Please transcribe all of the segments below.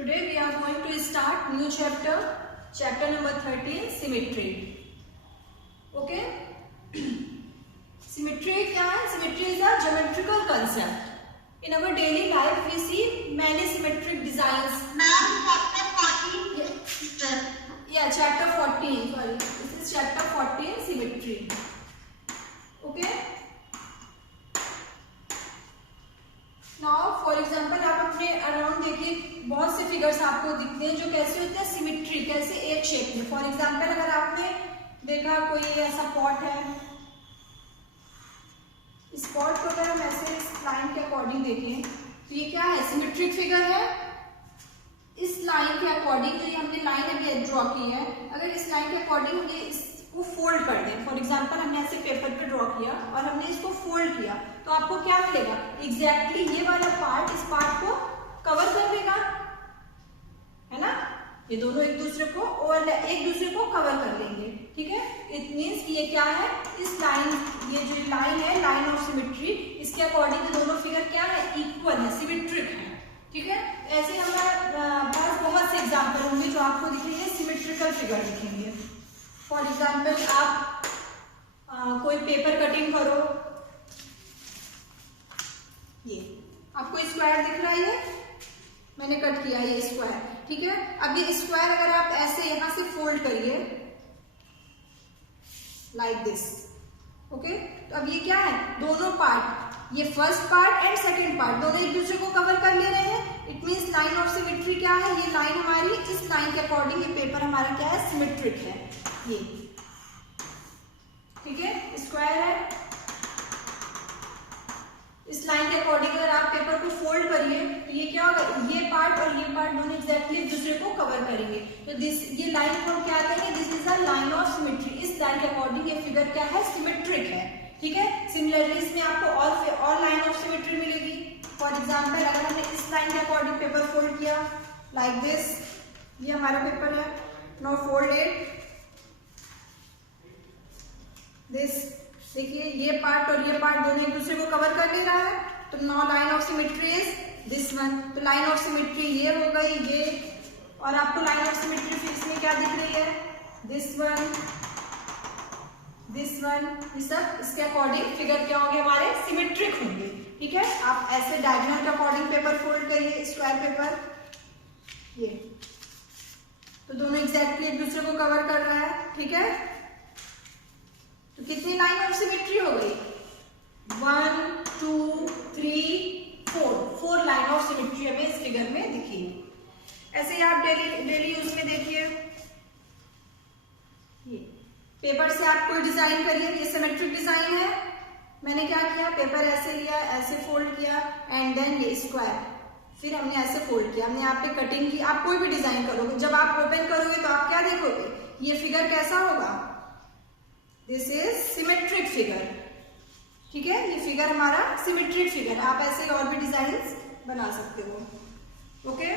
Today we are going to start new chapter, chapter number 13, symmetry. Okay? Symmetry क्या है? Symmetry is a geometrical concept. In our daily life we see many symmetric designs. Ma'am, chapter 14. Yeah, chapter 14. Sorry, this is chapter 14, symmetry. Okay? Now, for example, आप अपने around देखिए, बहुत से figures आपको दिखते हैं जो कैसे होते हैं, सिमेट्री, कैसे एक शेप में. फॉर एग्जांपल, अगर आपने देखा कोई ऐसा पॉट है, इस पॉट को अगर हम ऐसे इस लाइन के अकॉर्डिंग देखें तो ये क्या है, सिमेट्रिक फिगर है. इस लाइन के अकॉर्डिंग जो ये हमने लाइन अभी ड्रॉ की है, अगर इस लाइन के अकॉर्डिंग हम ये इसको फोल्ड कर दें, फॉर एग्जांपल हमने ऐसे पेपर पे ड्रॉ किया और हमने इसको फोल्ड किया, तो आपको क्या मिलेगा, एग्जैक्टली ये वाला पार्ट इस पार्ट को कवर कर देगा, है ना. ये दोनों एक दूसरे को और एक दूसरे को कवर कर लेंगे. ठीक है, इट मीन्स ये क्या है, इस लाइन, ये जो लाइन है, लाइन ऑफ सिमेट्री, इसके अकॉर्डिंग ये दोनों फिगर क्या है, इक्वल है, सिमेट्रिक है. ठीक है, ऐसे हमारे पास बहुत से एग्जाम्पल होंगे जो आपको दिखेंगे सिमेट्रिकल फिगर दिखेंगे. फॉर एग्जाम्पल, आप कोई पेपर कटिंग करो, ये आपको स्क्वायर दिख रहा है, ये मैंने कट किया ये स्क्वायर. ठीक है, अब ये स्क्वायर अगर आप ऐसे यहां से फोल्ड करिए लाइक दिस. ओके, तो अब ये क्या है, दोनों पार्ट, ये first part and second part दोनों एक दूसरे को कवर कर ले रहे हैं. It means line of symmetry क्या है, ये लाइन हमारी, इस लाइन के अकॉर्डिंग ये पेपर हमारा क्या है, सिमेट्रिक है. ये ठीक है, स्क्वायर है. इस लाइन के अकॉर्डिंग अगर आप पेपर को फोल्ड करिए तो ये क्या होगा, ये पार्ट और ये पार्ट दोनों एग्जैक्टली एक दूसरे को कवर करेंगे. तो दिस, ये लाइन को हम क्या कहेंगे, this is a line of symmetry. इस लाइन के अकॉर्डिंग ये फिगर क्या है, सिमेट्रिक है. ठीक है, सिमिलरली इसमें आपको और लाइन ऑफ सिमेट्री मिलेगी. फॉर एग्जाम्पल, अगर हमने इस लाइन के अकॉर्डिंग पेपर फोल्ड किया लाइक दिस, ये हमारा पेपर है, नाउ फोल्ड इट दिस. देखिए, ये पार्ट और ये पार्ट दोनों एक दूसरे को कवर कर ले रहा है, तो now line of symmetry is this one. तो लाइन ऑफ सिमेट्री ये हो गई, ये, और आपको लाइन ऑफ सिमेट्री फिर इसमें क्या दिख रही है, दिस वन, दिस वन. ये सब इसके अकॉर्डिंग फिगर क्या होंगे, हमारे सिमेट्रिक होंगे. ठीक है, आप ऐसे डायगोनल के अकॉर्डिंग पेपर फोल्ड करिए, स्क्वायर पेपर, ये, तो दोनों एग्जैक्टली एक दूसरे को कवर कर रहा है. ठीक है, तो कितनी लाइन ऑफ सिमेट्री हो गई, 1 2 3 4 लाइन ऑफ सिमेट्री हमें इस फिगर में दिखी. ऐसे ही आप डेली यूज में देखिए, ये पेपर से आप कोई डिजाइन करिए, ये सिमेट्रिक डिजाइन है. मैंने क्या किया, पेपर ऐसे लिया, ऐसे फोल्ड किया, एंड देन ये स्क्वायर, फिर हमने ऐसे फोल्ड किया, हमने यहाँ पे कटिंग की. आप कोई भी डिजाइन करोगे, जब आप ओपन करोगे तो आप क्या देखोगे, ये फिगर कैसा होगा, दिस इज सिमेट्रिक फिगर. ठीक है, ये फिगर हमारा सिमेट्रिक फिगर है. आप ऐसे और भी डिजाइन बना सकते हो. ओके,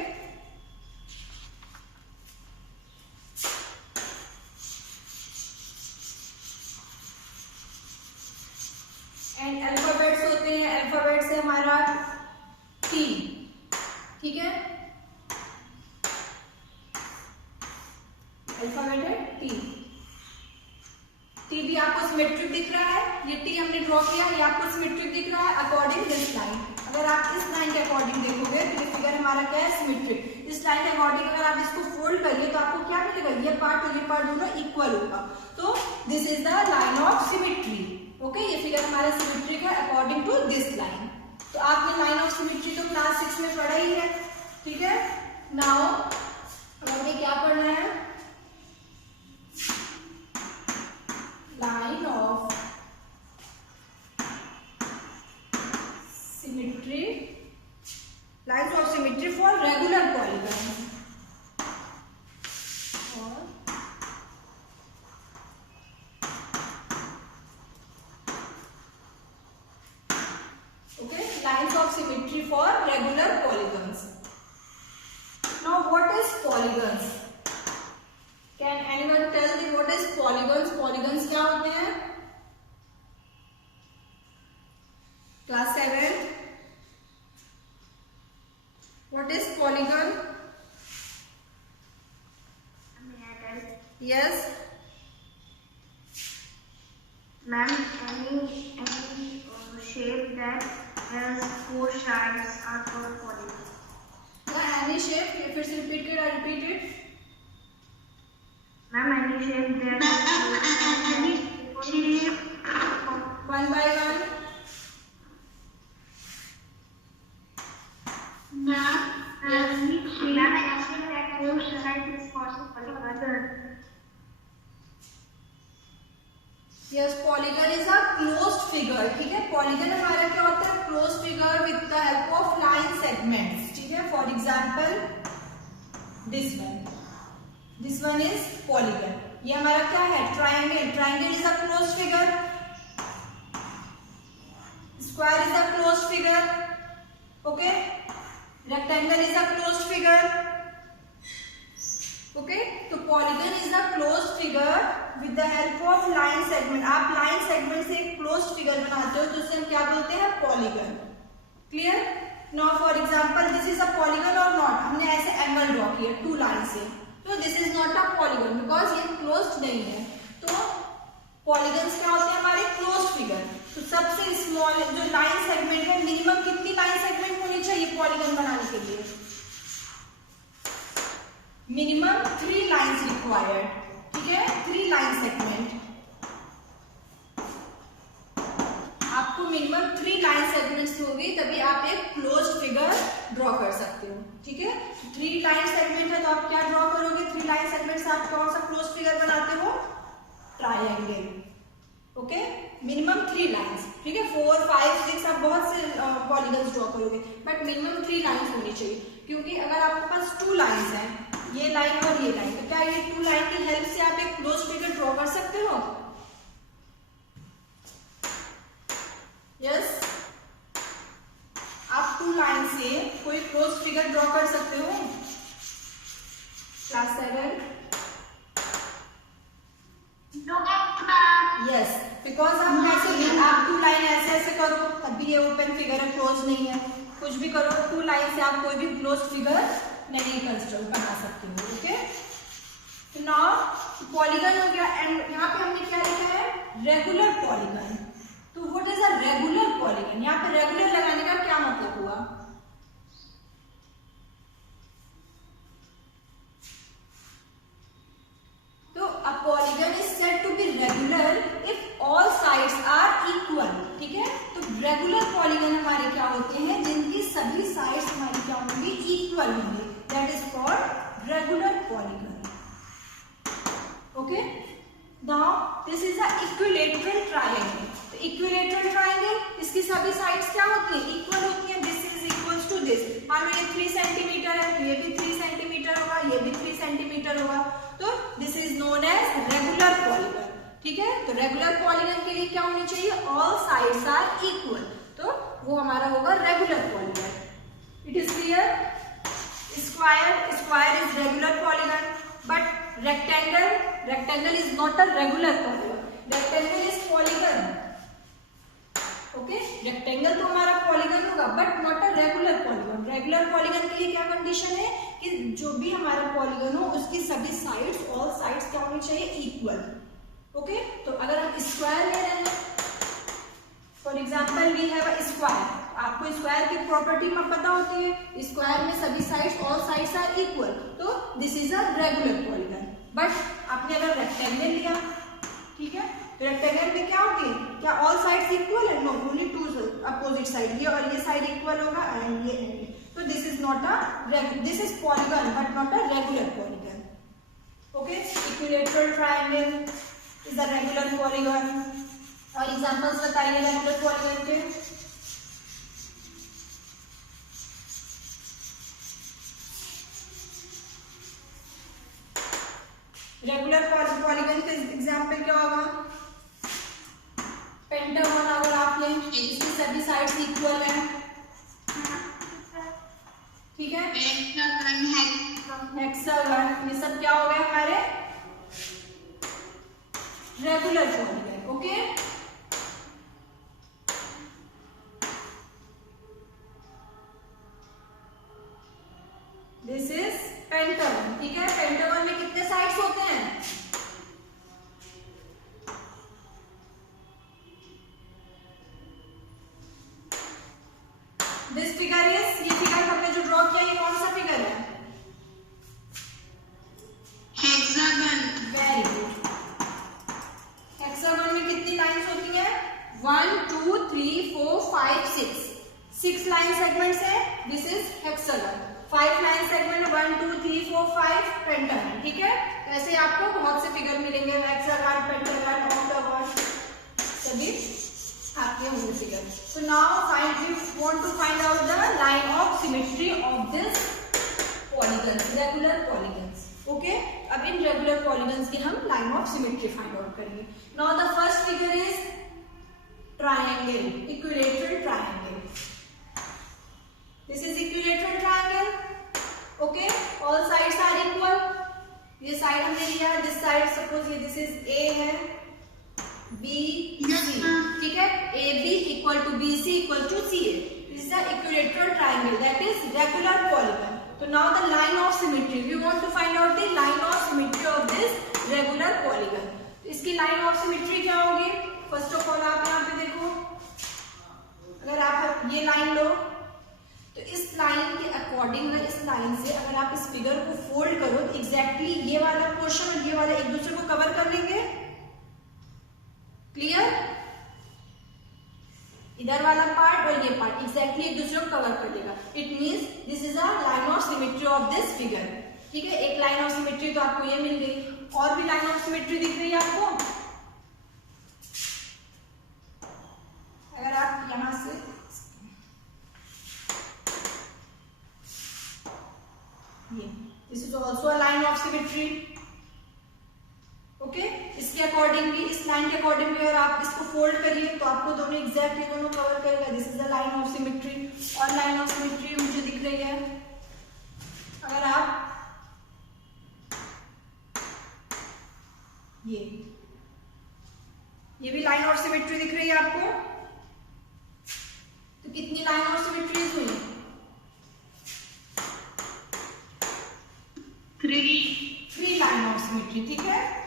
एंड अल्फाबेट्स होते हैं, अल्फाबेट से हमारा टी. ठीक है, अल्फाबेट है टी. टी भी आपको सिमेट्रिक दिख रहा है, ये टी हमने ड्रॉ किया, ये आपको सिमेट्रिक दिख रहा है अकॉर्डिंग दिस लाइन. अगर आप इस लाइन के अकॉर्डिंग देखोगे तो ये फिगर हमारा क्या है, सिमेट्रिक. इस लाइन के अकॉर्डिंग अगर आप इसको फोल्ड करिए तो आपको क्या मिलेगा, ये पार्ट और ये पार्ट दोनों इक्वल होगा. तो this is the line of symmetry. Okay, ये फिगर हमारा सिमेट्रिक है अकॉर्डिंग टू दिस लाइन. तो आपने लाइन ऑफ सिमेट्री तो क्लास 6 में पढ़ा ही है. ठीक है, नाउ हमें क्या पढ़ना है, line of symmetry, lines of symmetry for regular polygons. Okay, lines of symmetry for regular polygons. Now, what is polygons? Can anyone tell me what is polygons? Polygons क्या होते हैं? Class 7. What is polygon? Yes Ma'am, any shape that has 4 sides are called polygon. Any shape, फिर से repeat कर, repeat it. Ma'am, any shape that has any shape. One by one. Ma'am, any shape that has 4 sides is called polygon. Yes, polygon is a closed figure. ठीक है, polygon हमारा क्या होता है? Closed figure with the help of line segments. ठीक है, for example this one is polygon. ये हमारा क्या है? Triangle. Triangle is a closed figure. Square is a closed figure. Okay, rectangle is a closed figure. Okay, तो polygon is a closed figure with the help of line segment. आप line segment से एक closed figure बनाते हो तो उसे हम क्या बोलते हैं? Polygon. Clear? Now for example this is a polygon और नॉट। हमने ऐसे एंगल ड्रॉ किया टू लाइन से, तो this is not a polygon because ये क्लोज्ड नहीं है। तो पॉलीगन्स क्या होते हैं? हमारे क्लोज्ड फिगर। तो सबसे स्मॉल जो लाइन सेगमेंट है, मिनिमम कितनी लाइन सेगमेंट होनी चाहिए पॉलीगन बनाने के लिए? Minimum 3 lines required. ठीक है, 3 लाइन सेगमेंट। आपको मिनिमम 3 लाइन सेगमेंट्स होगी तभी आप एक क्लोज्ड फिगर ड्रॉ कर सकते हो। ठीक है, 3 लाइन सेगमेंट है तो आप क्या ड्रॉ करोगे? 3 लाइन सेगमेंट से आप कौन सा क्लोज्ड फिगर बनाते हो? ट्राइंगल। Okay, minimum 3 lines. ठीक है, 4, 5, 6 आप बहुत से पॉलीगन्स ड्रॉ करोगे, बट मिनिमम 3 लाइन्स होनी चाहिए। क्योंकि अगर आपके पास 2 लाइन्स हैं, ये लाइन और ये लाइन, तो क्या ये 2 लाइन की हेल्प से आप एक क्लोज्ड फिगर ड्रॉ कर सकते हो? यस, आप 2 लाइन से कोई क्लोज्ड फिगर ड्रॉ कर सकते हो? क्लास 7? यस, बिकॉज आप कैसे, आप 2 लाइन ऐसे ऐसे करो, अभी ये ओपन फिगर है, क्लोज नहीं है, कुछ भी करो, 2 लाइन से आप कोई भी क्लोज फिगर नहीं कंस्ट्रक्ट बना सकते हो। ओके, तो नाउ पॉलीगन हो गया। एंड यहाँ पे हमने क्या लिखा है? Regular polygon. तो what is a regular polygon? यहाँ पे रेगुलर लगाने का क्या मतलब हुआ? तो a polygon is said to be regular if all sides are equal. ठीक है, तो रेगुलर पॉलीगन हमारे क्या होते हैं? जिनकी सभी साइड्स हमारी क्या होंगी? इक्वल होंगे। That is called regular polygon. Okay, now this is a equilateral triangle. तो इक्विलैटरल ट्रायंगल, इसकी सभी साइड्स क्या होती हैं? इक्वल होती हैं। This is equals to this. मान लो ये 3 सेंटीमीटर है तो ये भी 3 सेंटीमीटर होगा, ये भी 3 सेंटीमीटर होगा। तो this is known as regular polygon. ठीक है, तो रेगुलर पॉलीगन के लिए क्या होनी चाहिए? All sides are equal. तो वो हमारा होगा regular polygon. It is clear? Square is regular polygon, but rectangle is not a regular polygon. Rectangle is polygon. Okay, rectangle तो हमारा पॉलीगन होगा but not a regular polygon. Regular polygon के लिए क्या कंडीशन है? कि जो भी हमारा पॉलीगन हो उसकी सभी साइड्स, ऑल साइड्स क्या होनी चाहिए? इक्वल। ओके, तो अगर हम स्क्वायर ले रहे हैं, for example we have a square. आपको स्क्वायर की प्रॉपर्टी में पता होती है, स्क्वायर में सभी sides, all sides are equal, तो this is a regular polygon. But आपने अगर रेक्टेंगल लिया, ठीक है, रेक्टेंगल में क्या होगी? क्या ऑल साइड्स इक्वल है? नो, ओनली 2 अपोजिट साइड, ये और ये साइड इक्वल होगा एंड ये एंड। तो this is not a, this is polygon but not a regular polygon. Okay, equilateral triangle is a regular polygon. और एग्जांपल्स बताइए regular polygon के। रेगुलर पॉलीगन का एग्जांपल क्या होगा? पेंटागन अगर आप लें, इसकी सभी साइड्स इक्वल हैं। ठीक है, हेक्सागन, ये सब क्या हो गए हमारे? Regular polygon. Okay, this is pentagon. ठीक है, पेंटागन में कितने साइड्स होते हैं? फिगर इज, ये फिगर हमने जो ड्रॉ किया ये कौन सा फिगर है? हेक्सागन। Very good. हेक्सागन में कितनी लाइंस होती हैं? 1 2 3 4 5 6, 6 लाइन सेगमेंट्स है। This is hexagon. 5 line segment 1 2 3 4 5 pentagon, ठीक है। ऐसे आपको बहुत से फिगर मिलेंगे, हेक्सागन, पेंटागन, ऑक्टागन, सभी आपके होंगे figure. So now we want to find out the line of symmetry of this polygons, regular polygons. Okay? अब इन regular polygons की हम line of symmetry find out करेंगे. Now the first figure is triangle, equilateral triangle. This is equilateral triangle. Okay? All sides are equal. ये side हमने लिया, this side suppose ये this is A है, B, C, ठीक है। AB equal to BC equal to CA. This is an equilateral triangle, that is regular polygon. So now the line of symmetry. We want to find out the line of symmetry of this regular polygon. इसकी line of symmetry क्या होगी? First of all आप यहाँ पे देखो, अगर आप ये लाइन लो तो इस लाइन के अकॉर्डिंग, इस लाइन से अगर आप इस फिगर को फोल्ड करो तो एग्जैक्टली ये वाला पोर्शन और ये वाला एक दूसरे को कवर कर लेंगे। क्लियर? इधर वाला पार्ट और ये पार्ट एग्जैक्टली एक दूसरे को कवर कर लेगा। It means this is a line of symmetry of this figure, ठीक है। एक लाइन ऑफ सिमेट्री तो आपको ये मिल गई, और भी लाइन ऑफ सिमेट्री दिख रही है आपको? अगर आप यहां से ये, this is also a line of symmetry. Okay, इसके अकॉर्डिंग भी, इस लाइन के अकॉर्डिंग भी अगर आप इसको फोल्ड करिए तो आपको दोनों एग्जैक्टली दोनों कवर करेगा। This is the line of symmetry. और लाइन ऑफ सिमेट्री मुझे दिख रही है, अगर आप ये भी लाइन ऑफ सिमेट्री दिख रही है आपको। तो कितनी लाइन ऑफ सिमेट्रीज हुई? 3 लाइन ऑफ सिमेट्री, ठीक है।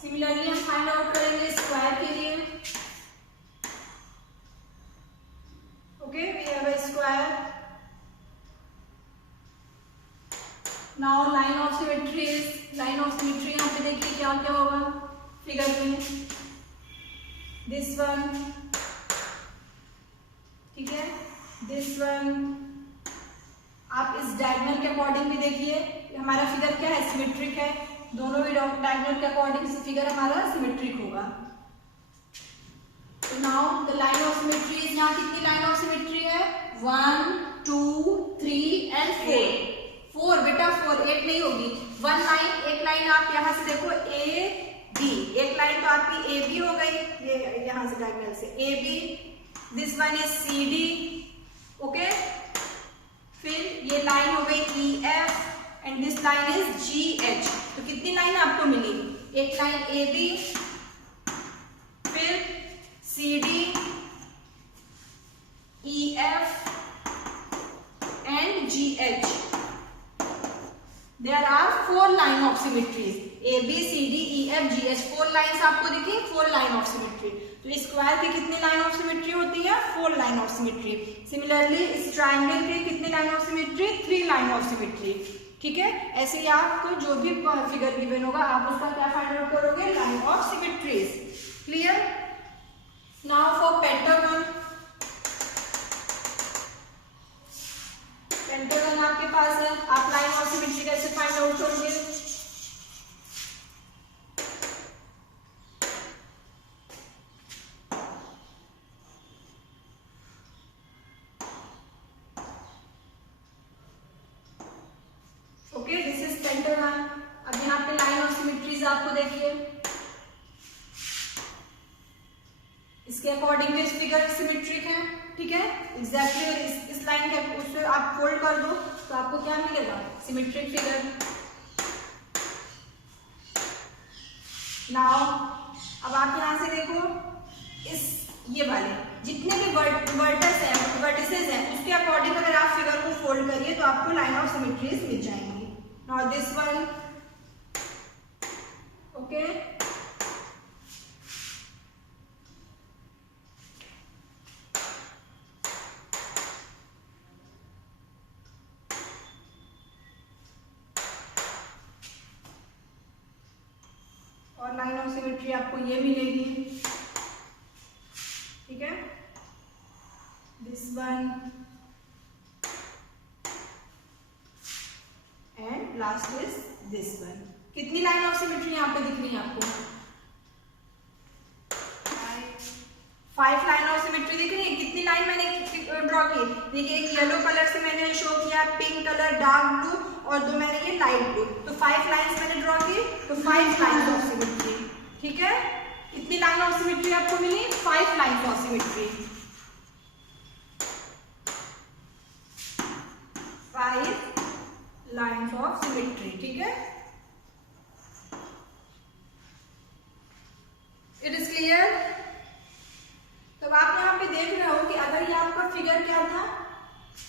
सिमिलरली हम फाइंड आउट करेंगे स्क्वायर के लिए। Okay, we have a square. Now line of symmetry is, line of symmetry यहाँ पे देखिए क्या क्या होगा फिगर में। दिस वन, ठीक है, दिस वन। आप इस डायगोनल के अकॉर्डिंग भी देखिए हमारा फिगर क्या है, सिमेट्रिक है। दोनों भी डायगोनल के अकॉर्डिंग से फिगर हमारा सिमेट्रिक होगा। तो now the line of symmetry is, यहाँ कितनी लाइन ऑफ सिमेट्री है? 1 2 3 एंड 4 बेटा 4, 8 नहीं होगी। 1 लाइन, एक लाइन आप यहाँ से देखो A B, एक लाइन तो आपकी AB हो गई, ये यहाँ से डायगोनल से AB। This one is CD, okay. फिर ये लाइन हो गई EF and this line is GH। तो कितनी लाइन आपको मिली? एक लाइन AB, फिर CD, EF and GH। There are 4 line of symmetries, AB, CD, EF, GH। 4 lines आपको दिखी, 4 लाइन ऑफ सिमेट्री। तो स्क्वायर की कितनी लाइन ऑफ सिमेट्री होती है? 4 लाइन ऑफ सिमेट्री। सिमिलरली इस ट्राइंगल के कितनी line of symmetry? 3 line of symmetry, ठीक है। ऐसे ही आपको जो भी फिगर गिवन होगा आप उसका क्या फाइंड आउट करोगे? Line of symmetries. Clear? Now for pentagon. Pentagon आपके पास है, आप लाइन ऑफ सिमेट्री कैसे फाइंड आउट करोगे? Okay, this is pentagon. अब यहाँ पे लाइन ऑफ सिमेट्रीज आपको देखिए, इसके अकॉर्डिंग दिस फिगर सिमेट्रिक है, ठीक है। एग्जैक्टली इस लाइन के उससे आप फोल्ड कर दो तो आपको क्या मिलेगा? Symmetric figure. नाउ अब आप यहाँ से देखो, इस ये वाले जितने भी वर्टिसेस हैं उसके अकॉर्डिंग अगर आप फिगर को फोल्ड करिए तो आपको लाइन ऑफ सिमेट्रीज मिल जाएंगी। Now this one, okay, line of symmetry आपको ये मिलेगी, ठीक है, this one and last is this one. कितनी लाइन ऑफ सिमेट्री यहाँ पे दिख रही है आपको? 5 लाइन ऑफ सिमेट्री दिख रही है। कितनी लाइन मैंने ड्रॉ की? देखिए एक येलो कलर से मैंने शो किया, पिंक कलर, डार्क ब्लू और 2 मैंने ये लाइट ब्लू, तो 5 लाइंस मैंने ड्रॉ की, तो 5 लाइन ऑफ सिमेट्री, ठीक है। कितनी लाइन ऑफ सिमेट्री आपको मिली? 5 line of symmetry, 5 lines of symmetry, ठीक है। It is clear? तो आप यहाँ पे देख रहे हो कि अगर ये आपका फिगर क्या था?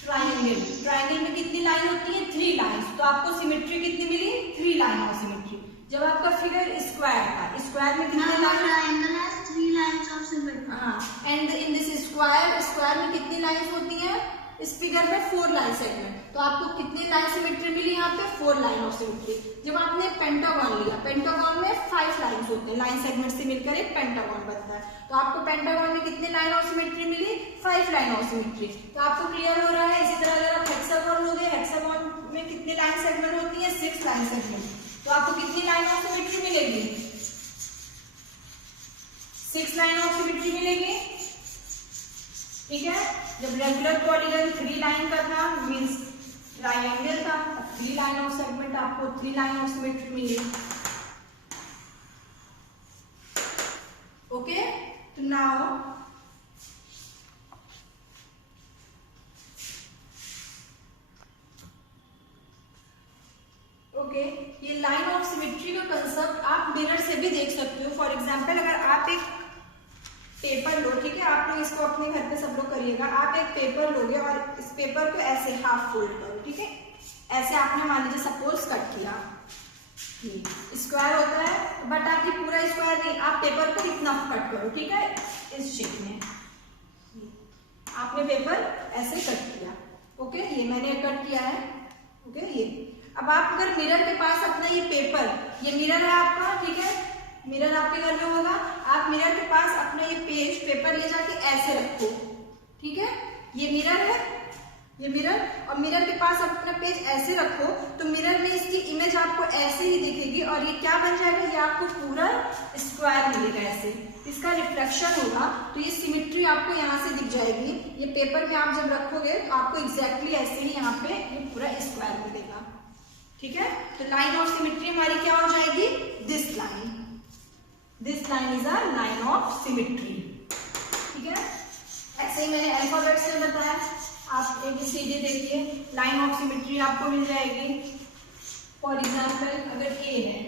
ट्राइंगल। ट्राइंगल में कितनी लाइन होती है? 3 लाइंस। तो आपको सिमेट्री कितनी मिली? 3 लाइन ऑफ सिमेट्री। जब आपका फिगर स्क्वायर था, स्क्वायर में कितनी line? Triangle has 3 lines of symmetry. हाँ, and in this square, square में कितनी लाइंस होती हैं? इस फिगर में 4 लाइन सेगमेंट। तो आपको कितनी लाइन सिमेट्री मिली यहाँ पे? 4 लाइन ऑफ सिमेट्री। जब आपने पेंटागन लिया, पेंटागन में 5 लाइंस होते हैं, लाइन सेगमेंट से मिलकर एक पेंटागन बनता है। तो आपको पेंटागन में कितनी लाइन ऑफ सिमेट्री मिली? 5 लाइन ऑफ सिमेट्री। तो आपको क्लियर हो रहा है? इसी तरह अगर आप हेक्सागन लोगे, हेक्सागन में कितनी लाइन सेगमेंट होती है? 6 लाइन सेगमेंट। तो आपको कितनी लाइन ऑफ सिमेट्री मिलेगी? 6 लाइन ऑफ सिमेट्री मिलेगी, ठीक है। जब रेगुलर पॉलीगन 3 लाइन का था, मींस ट्रायंगल था, 3 लाइन ऑफ सेगमेंट, आपको 3 लाइन ऑफ सिमेट्री मिली। ओके, तो नाउ ओके, ये लाइन ऑफ सिमेट्री का कंसेप्ट आप मिरर से भी देख सकते हो। फॉर एग्जांपल अगर आप एक पेपर लो, ठीक है, आप लोग इसको अपने घर पे सब लोग करिएगा। आप एक पेपर लोगे और इस पेपर को ऐसे हाफ फोल्ड करो, ठीक है। ऐसे आपने मान लीजिए सपोज कट किया, स्क्वायर होता है, बट आप ये पूरा स्क्वायर नहीं, आप पेपर को इतना कट करो, ठीक है, इस शेप में आपने पेपर ऐसे कट किया। ओके, ये मैंने कट किया है। ओके, ये अब आप अगर मिरर के पास अपना ये पेपर, ये मिरर है आपका, ठीक है, मिरर आपके घर में होगा, आप मिरर के पास अपना ये पेपर ले जाके ऐसे रखो, ठीक है, ये मिरर है, ये मिरर, और मिरर के पास अपना पेज ऐसे रखो, तो मिरर में इसकी इमेज आपको ऐसे ही दिखेगी और ये क्या बन जाएगा? ये आपको पूरा स्क्वायर मिलेगा ऐसे, इसका रिफ्लेक्शन होगा, तो ये सिमेट्री आपको यहाँ से दिख जाएगी। ये पेपर में आप जब रखोगे तो आपको एग्जैक्टली ऐसे ही यहाँ पे ये पूरा स्क्वायर मिलेगा, ठीक है। तो लाइन ऑफ सिमेट्री हमारी क्या हो जाएगी? This line, this line is a line of symmetry, ठीक है। ऐसे ही मैंने अल्फाबेट से बताया, आप ABCD देखिए, लाइन ऑफ सिमेट्री आपको मिल जाएगी। फॉर एग्जाम्पल अगर A है,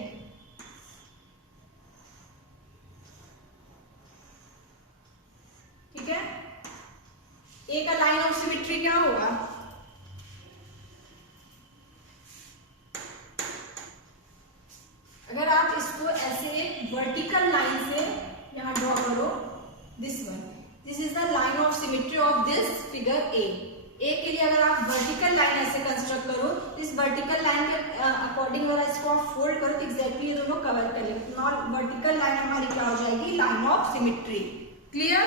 ठीक है, A का लाइन ऑफ सिमेट्री क्या होगा? अगर आप इसको ऐसे एक वर्टिकल लाइन से यहां ड्रॉ करो, this one, this is the line of symmetry of this figure A के लिए अगर आप वर्टिकल लाइन ऐसे कंस्ट्रक्ट करो, इस वर्टिकल लाइन के अकॉर्डिंग वाला इसको आप फोल्ड करो तो एग्जैक्टली ये दोनों कवर कर लेंगे। नॉन वर्टिकल लाइन हमारी क्या हो जाएगी? Line of symmetry. क्लियर?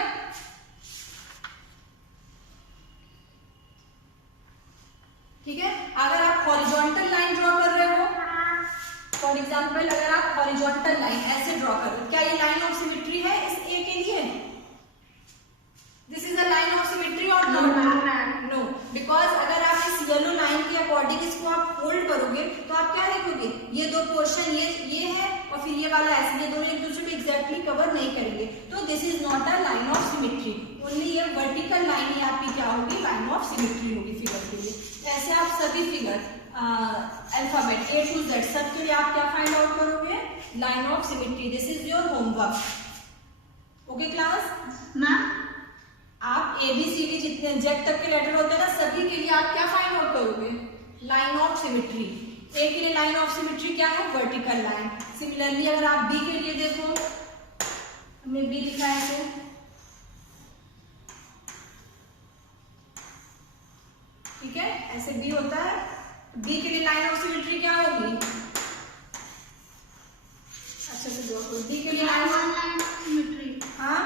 ठीक है। अगर आप हॉरिजॉन्टल लाइन ड्रॉ कर रहे हो, फॉर एग्जाम्पल अगर आप हॉरिजॉन्टल लाइन ऐसे ड्रॉ करो, क्या ये लाइन ऑफ सिमेट्री है इस A के लिए? This is a line of symmetry और नॉट? नो, बिकॉज अगर आप इस येलो लाइन के अकॉर्डिंग इसको आप फोल्ड करोगे तो आप क्या लिखोगे? ये दो पोर्शन, ये है और फिर ये वाला ऐसे, ये दोनों एक दूसरे को एग्जैक्टली कवर नहीं करेंगे, तो this is not a line of symmetry. Only ये वर्टिकल लाइन ही आपकी क्या होगी? लाइन ऑफ सिमेट्री होगी फिगर के लिए। ऐसे आप सभी figure alphabet A to Z सब के लिए आप क्या फाइंड आउट करोगे? Line of symmetry. This is your homework. Okay class? Ma'am आप ABCD जितने Z तक के लेटर होते हैं ना, सभी के लिए आप क्या फाइंड आउट करोगे? Line of symmetry. A के लिए लाइन ऑफ सिमेट्री क्या है? Vertical line. सिमिलरली अगर आप B के लिए देखो, हमने B लिखा है तो ठीक है, ऐसे B होता है। B के लिए लाइन ऑफ सिमेट्री क्या होगी? अच्छे से देखो, उसको, डी के लिए One line of symmetry. हाँ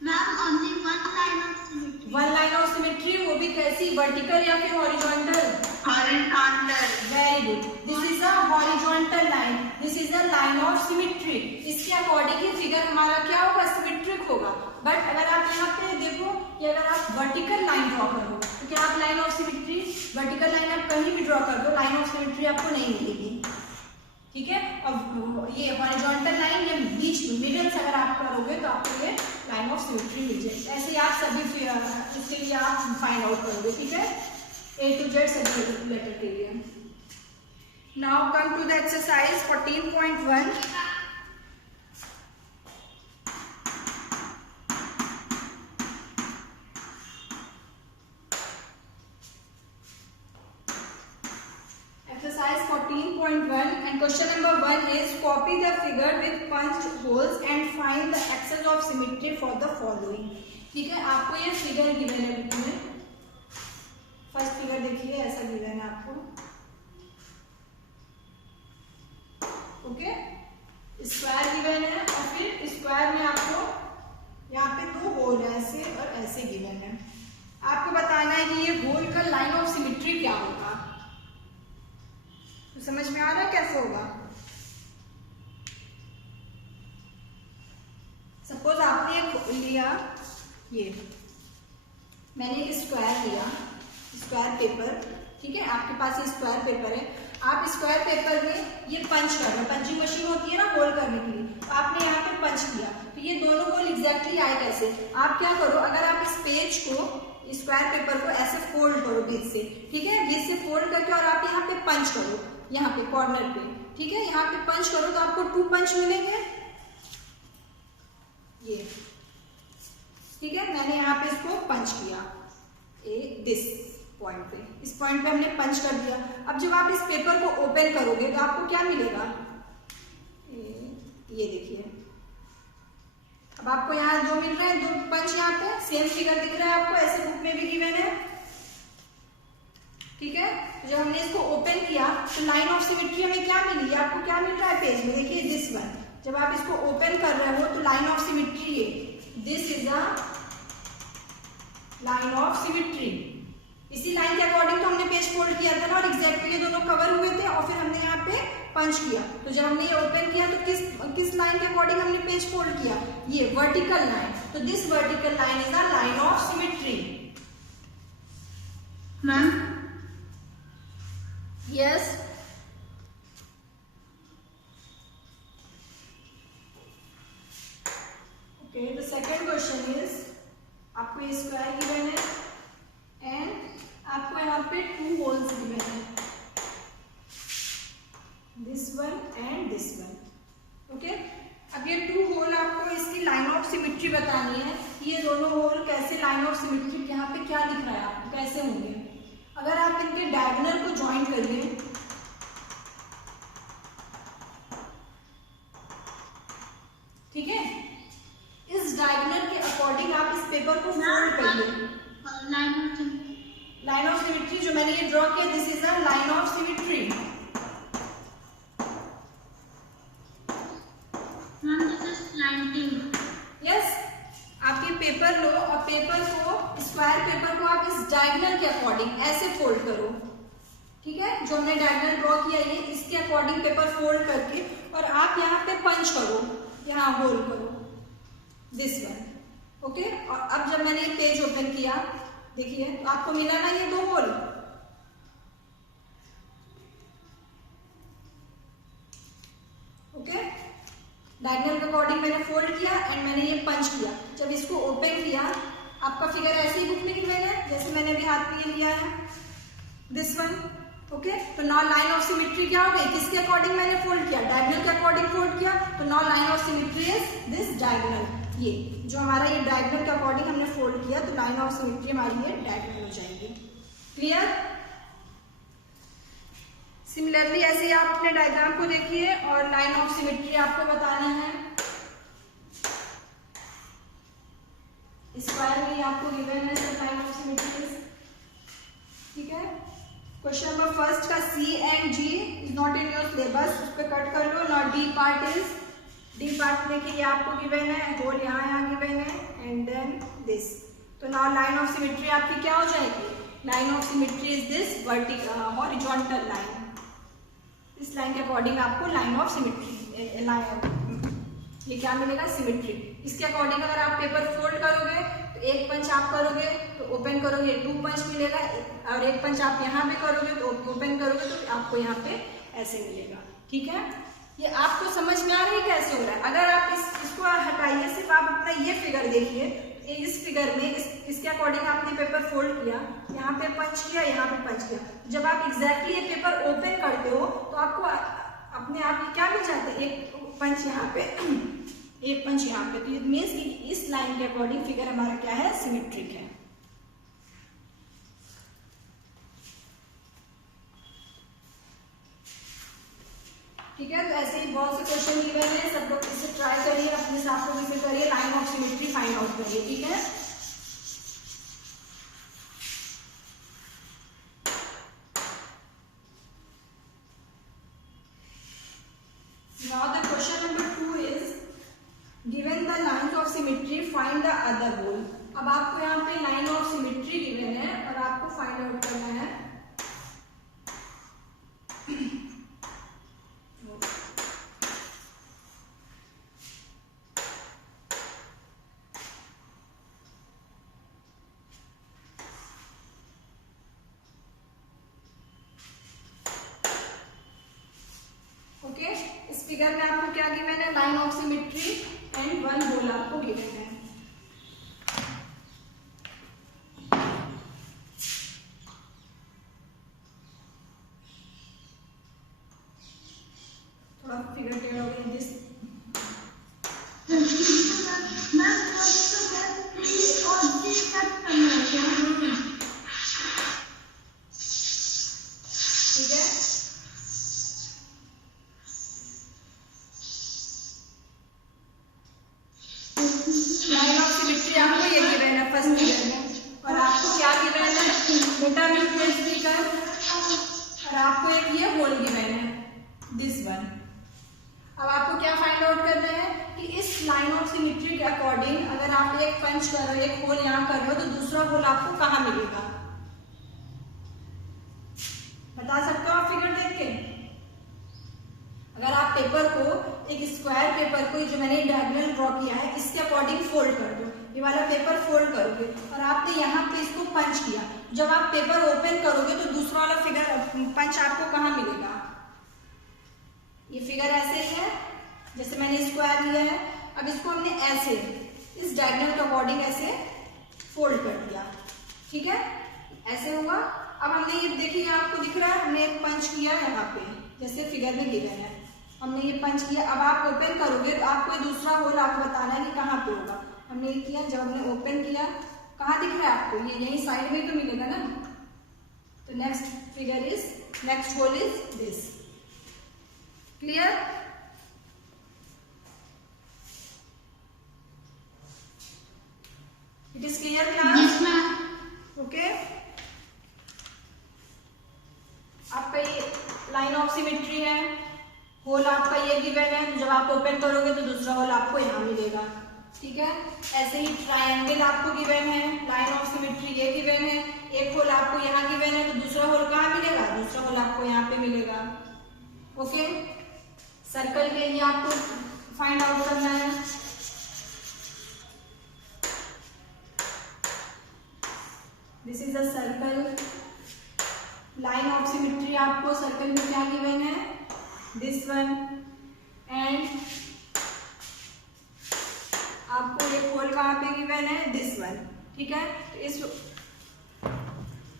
Ma'am, only one line of symmetry. One line of symmetry, वो भी कैसी, वर्टिकल या फिर horizontal? Horizontal. Very good, this is a horizontal line, this is a line of symmetry. इसके according ये figure हमारा क्या होगा, सिमेट्रिक होगा। बट अगर आप यहाँ पे देखो कि अगर आप वर्टिकल लाइन ड्रॉ करो तो क्या आप line of symmetry, vertical line आप कहीं भी ड्रॉ कर दो, लाइन ऑफ सिमेट्री आपको नहीं मिलेगी, ठीक है। और ये हॉरिजॉन्टल लाइन या बीच में मिडिल से अगर आप करोगे तो आपको ये लाइन ऑफ सिमेट्री मिल जाएगी। ऐसे ही आप सभी इसके लिए आप फाइंड आउट करोगे, ठीक है, A to Z सभी लेटर के लिए। Now come to the exercise 14.1। Exercise 14.1 and question number 1 is copy the figure with punched holes and find the axis of symmetry for the following। ठीक है, आपको ये फिगर गिवन है book में, first figure देखिए, ऐसा गिवन है आपको, ओके। स्क्वायर गिवन है और फिर स्क्वायर में आपको यहाँ पे दो होल है, ऐसे और ऐसे गिवन है। आपको बताना है कि ये होल का लाइन ऑफ सिमेट्री क्या होगा। तो समझ में आ रहा है कैसे होगा? सपोज आपने एक लिया, ये मैंने एक स्क्वायर लिया, स्क्वायर पेपर, ठीक है, आपके पास ये स्क्वायर पेपर है, आप स्क्वायर पेपर में ये पंच कर रहे हो, पंचिंग मशीन होती है ना होल करने के लिए, तो आपने यहाँ पे पंच किया, तो ये दोनों होल एग्जैक्टली आए कैसे? आप क्या करो, अगर आप इस पेज को, स्क्वायर पेपर को ऐसे फोल्ड करो बीच से, ठीक है, बीच से फोल्ड करके और आप यहाँ पे पंच करो, यहाँ पे कॉर्नर पे, ठीक है, यहाँ पे पंच करो तो आपको 2 पंच मिलेंगे, ये, ठीक है। मैंने यहाँ पे इसको पंच किया, दिस पॉइंट पे, इस पॉइंट पे हमने पंच कर दिया। अब जब आप इस पेपर को ओपन करोगे तो आपको क्या मिलेगा, ये देखिए, अब आपको यहाँ जो मिल रहा है, 2 पंच, यहाँ पे सेम फिगर दिख रहा है आपको, ऐसे बुक में भी गिवन है, ठीक है। तो जब हमने इसको ओपन किया तो लाइन ऑफ सिमेट्री हमें क्या मिली, आपको क्या मिल रहा है पेज में, देखिए दिस वन। जब आप इसको ओपन कर रहे हो तो लाइन ऑफ सिमेट्री है, this is a line of symmetry. इसी लाइन के अकॉर्डिंग तो हमने पेज फोल्ड किया था ना, और एग्जैक्टली ये दोनों कवर हुए थे, और फिर हमने यहाँ पे पंच किया। तो जब हमने ये ओपन किया तो किस लाइन के अकॉर्डिंग हमने पेज फोल्ड किया, ये वर्टिकल लाइन। तो this vertical line is a line of symmetry. Ma'am, yes, okay. The second question is, आपको ये स्क्वायर गिवन है एंड आपको यहाँ पे 2 होल्स गिवन है, this one and this one, okay. अब ये 2 होल आपको इसकी लाइन ऑफ सिमेट्री बतानी है, ये दोनों होल कैसे लाइन ऑफ सिमेट्री, यहाँ पे क्या दिख रहा है आपको, कैसे होंगे। अगर आप इनके डायगोनल को ज्वाइन करिए, ठीक है, इस डायगोनल के अकॉर्डिंग आप इस पेपर को फोल्ड करिए। लाइन ऑफ सिमेट्री जो मैंने ये ड्रॉ किया, this is a line of symmetry. Yes, आप ये पेपर लो और पेपर को, स्क्वायर पेपर को आप इस डायगोनल के अकॉर्डिंग ऐसे फोल्ड करो, ठीक है, जो हमने डायगोनल ड्रॉ किया ये इसके अकॉर्डिंग पेपर फोल्ड करके, और आप यहाँ पे पंच करो, यहाँ होल करो, दिस वन, ओके। और अब जब मैंने ये पेज ओपन किया, देखिए तो आपको मिला ना ये 2 होल, ओके। डायगोनल के अकॉर्डिंग मैंने फोल्ड किया एंड मैंने ये पंच किया। जब इसको ओपन किया, आपका फिगर ऐसे ही बुक में गिवन है, जैसे मैंने अभी हाथ में ये लिया है, दिस वन, ओके। तो नाउ लाइन ऑफ सिमेट्री क्या हो गई, किसके अकॉर्डिंग मैंने फोल्ड किया, डायगोनल के अकॉर्डिंग फोल्ड किया, तो now line of symmetry is this diagonal. ये जो हमारा ये डायगोनल के अकॉर्डिंग हमने फोल्ड किया, तो लाइन ऑफ सिमेट्री हमारी ये डायगोनल हो जाएगी। क्लियर? सिमिलरली ऐसे ही आप अपने डायग्राम को देखिए और लाइन ऑफ सिमेट्री आपको बतानी है। स्क्वायर में आपको गिवन है लाइन ऑफ सिमेट्री, ठीक है। क्वेश्चन नंबर फर्स्ट का C and G D part is, D part देखिए आपको गिवन है, होल यहाँ गिवन है एंड देन दिस। तो नाउ लाइन ऑफ सिमेट्री आपकी क्या हो जाएगी? Line of symmetry is this vertical horizontal line. इस लाइन के अकॉर्डिंग आपको लाइन ऑफ सिमेट्री, ये क्या मिलेगा? सिमेट्री। इसके अकॉर्डिंग अगर आप पेपर फोल्ड करोगे तो एक पंच आप करोगे तो ओपन करोगे 2 पंच मिलेगा, और एक पंच आप यहाँ पे करोगे तो ओपन करोगे तो आपको यहाँ पे ऐसे मिलेगा। ठीक है, ये आपको समझ में आ रही है कैसे हो रहा है? अगर आप इसको हटाइए, सिर्फ आप अपना ये फिगर देखिए, इस फिगर में इसके अकॉर्डिंग आपने पेपर फोल्ड किया, यहाँ पे पंच किया, यहाँ पे पंच किया। जब आप एग्जैक्टली ये पेपर ओपन करते हो तो आपको अपने आप क्या मिल जाता है? एक पंच यहाँ पे, एक पंच यहाँ पे। तो ये मीन्स कि इस लाइन के अकॉर्डिंग फिगर हमारा क्या है? सिमेट्रिक है। ठीक है, तो ऐसे ही बहुत से क्वेश्चन गिवन है, सब लोग इसे ट्राई करिए, अपने हिसाब से इसे करिए, line of symmetry find out करिए। ठीक है, now the question number 2 is given the lines of symmetry find the other whole। अब आपको यहाँ पे लाइन ऑफ सिमेट्री गिवन है और आपको फाइंड आउट करना है ओके। इस फिगर में आपको क्या गिवन है? Line of symmetry and one hole आपको गिवन है। थोड़ा फिगर टेढ़ा हो गया दिस। ठीक है, लाइन ऑफ सिमेट्री आपको ये गिवन है फर्स्ट फिगर में, और आपको क्या गिवन है? बेटा म्यूचुअल स्पीकर, और आपको एक ये होल गिवन है दिस वन। अब आपको क्या फाइंड आउट करना है कि इस लाइन ऑफ सिमेट्री के अकॉर्डिंग अगर आप एक पंच कर रहे हो, एक होल यहाँ कर रहे हो, तो दूसरा होल आपको कहाँ मिलेगा? बता सकते हो आप फिगर देख के? अगर आप पेपर को, एक स्क्वायर पेपर को, जो मैंने डायगोनल ड्रॉ किया है, इसके अकॉर्डिंग फोल्ड कर दो, ये वाला पेपर फोल्ड करोगे और आपने यहाँ पे इसको पंच किया, जब आप पेपर ओपन करोगे तो दूसरा वाला फिगर पंच आपको कहाँ मिलेगा? ये फिगर ऐसे ही है, जैसे मैंने स्क्वायर लिया है, अब इसको हमने ऐसे इस डायगोनल के अकॉर्डिंग ऐसे फोल्ड कर दिया। ठीक है, ऐसे हुआ। अब हमने ये देखिए, आपको दिख रहा है, हमने एक पंच किया यहाँ पे, जैसे फिगर में गिवन है, हमने ये पंच किया। अब आप ओपन करोगे तो आपको दूसरा होल आपको बताना है कि कहाँ पे होगा। हमने ये किया, जब हमने ओपन किया, कहाँ दिख रहा है आपको? ये यही साइड में तो मिलेगा ना। तो next figure is, next hole is this. Clear? It is clear class? Okay, आपका ये लाइन ऑफ सिमेट्री है, होल आपका ये गिवन है, जब आप ओपन करोगे तो दूसरा होल आपको यहाँ मिलेगा। ठीक है, ऐसे ही ट्रायंगल आपको गिवन है, लाइन ऑफ सिमेट्री ये गिवन है, एक होल आपको यहाँ गिवन है, तो दूसरा होल कहाँ मिलेगा? दूसरा होल आपको यहाँ पे मिलेगा। ओके, सर्कल के लिए आपको फाइंड आउट करना है। This is a circle, line of symmetry आपको सर्कल में क्या गिवन है? दिस वन, एंड आपको एक होल कहाँ पे गिवन है? This one. ठीक है, तो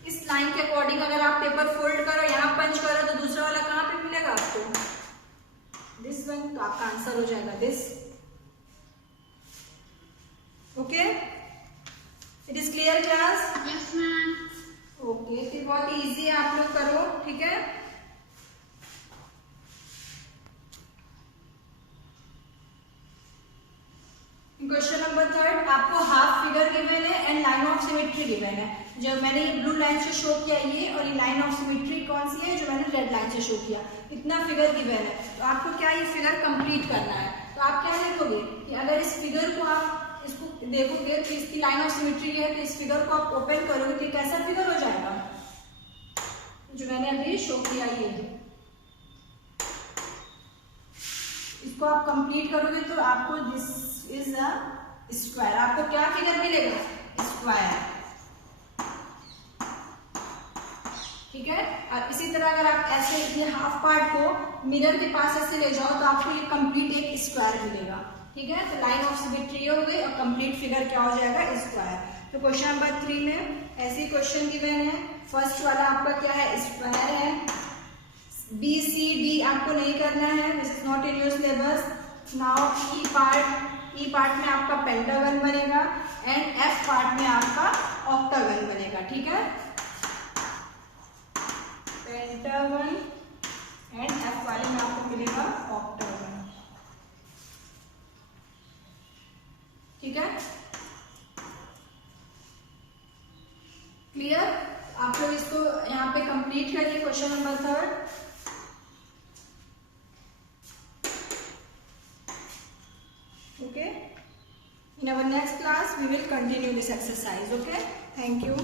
इस लाइन के अकॉर्डिंग अगर आप पेपर फोल्ड करो, यहाँ पंच करो, तो दूसरा वाला कहाँ पे मिलेगा आपको? This one. तो आपका आंसर हो जाएगा this. Okay, it is clear class? Yes ma'am. Okay, फिर बहुत इजी है, आप लोग करो। ठीक है, क्वेश्चन नंबर 3, आपको हाफ फिगर गिवन है and line of of symmetry given है। जो मैंने ये ब्लू लाइन से शो किया ये, और ये लाइन ऑफ सिमेट्री कौन सी है जो मैंने रेड लाइन से शो किया, इतना फिगर गिवन है। तो आपको क्या ये फिगर कंप्लीट करना है। तो आप क्या लिखोगे कि अगर इस फिगर को आप इसको देखोगे तो इसकी लाइन ऑफ सिमेट्री है, तो इस फिगर को आप ओपन करोगे तो कैसा फिगर हो जाएगा जो मैंने अभी शो किया ये। इसको आप कंप्लीट करोगे तो आपको दिस इज अ स्क्वायर, आपको क्या फिगर मिलेगा, स्क्वायर। ठीक है। और इसी तरह अगर आप ऐसे ये हाफ पार्ट को मिरर के पास ऐसे ले जाओ तो आपको ये कंप्लीट एक स्क्वायर मिलेगा। ठीक है। तो लाइन ऑफ सिमेट्री हो गई और कंप्लीट फिगर क्या हो जाएगा, स्क्वायर। तो क्वेश्चन नंबर 3 में ऐसे क्वेश्चन गिवन है। फर्स्ट वाला आपका क्या है, स्क्वायर है। बी सी डी आपको नहीं करना है, this is not in your syllabus. Now E part में आपका पेंटागन बनेगा एंड एफ पार्ट में आपका ऑक्टागन बनेगा। ठीक है, पेंटागन एंड एफ वाले में आपको मिलेगा ऑक्टागन। ठीक है, क्लियर। आप लोग इसको यहाँ पे कंप्लीट करिए question number 3। Okay, in our next class we will continue this exercise. Okay, thank you.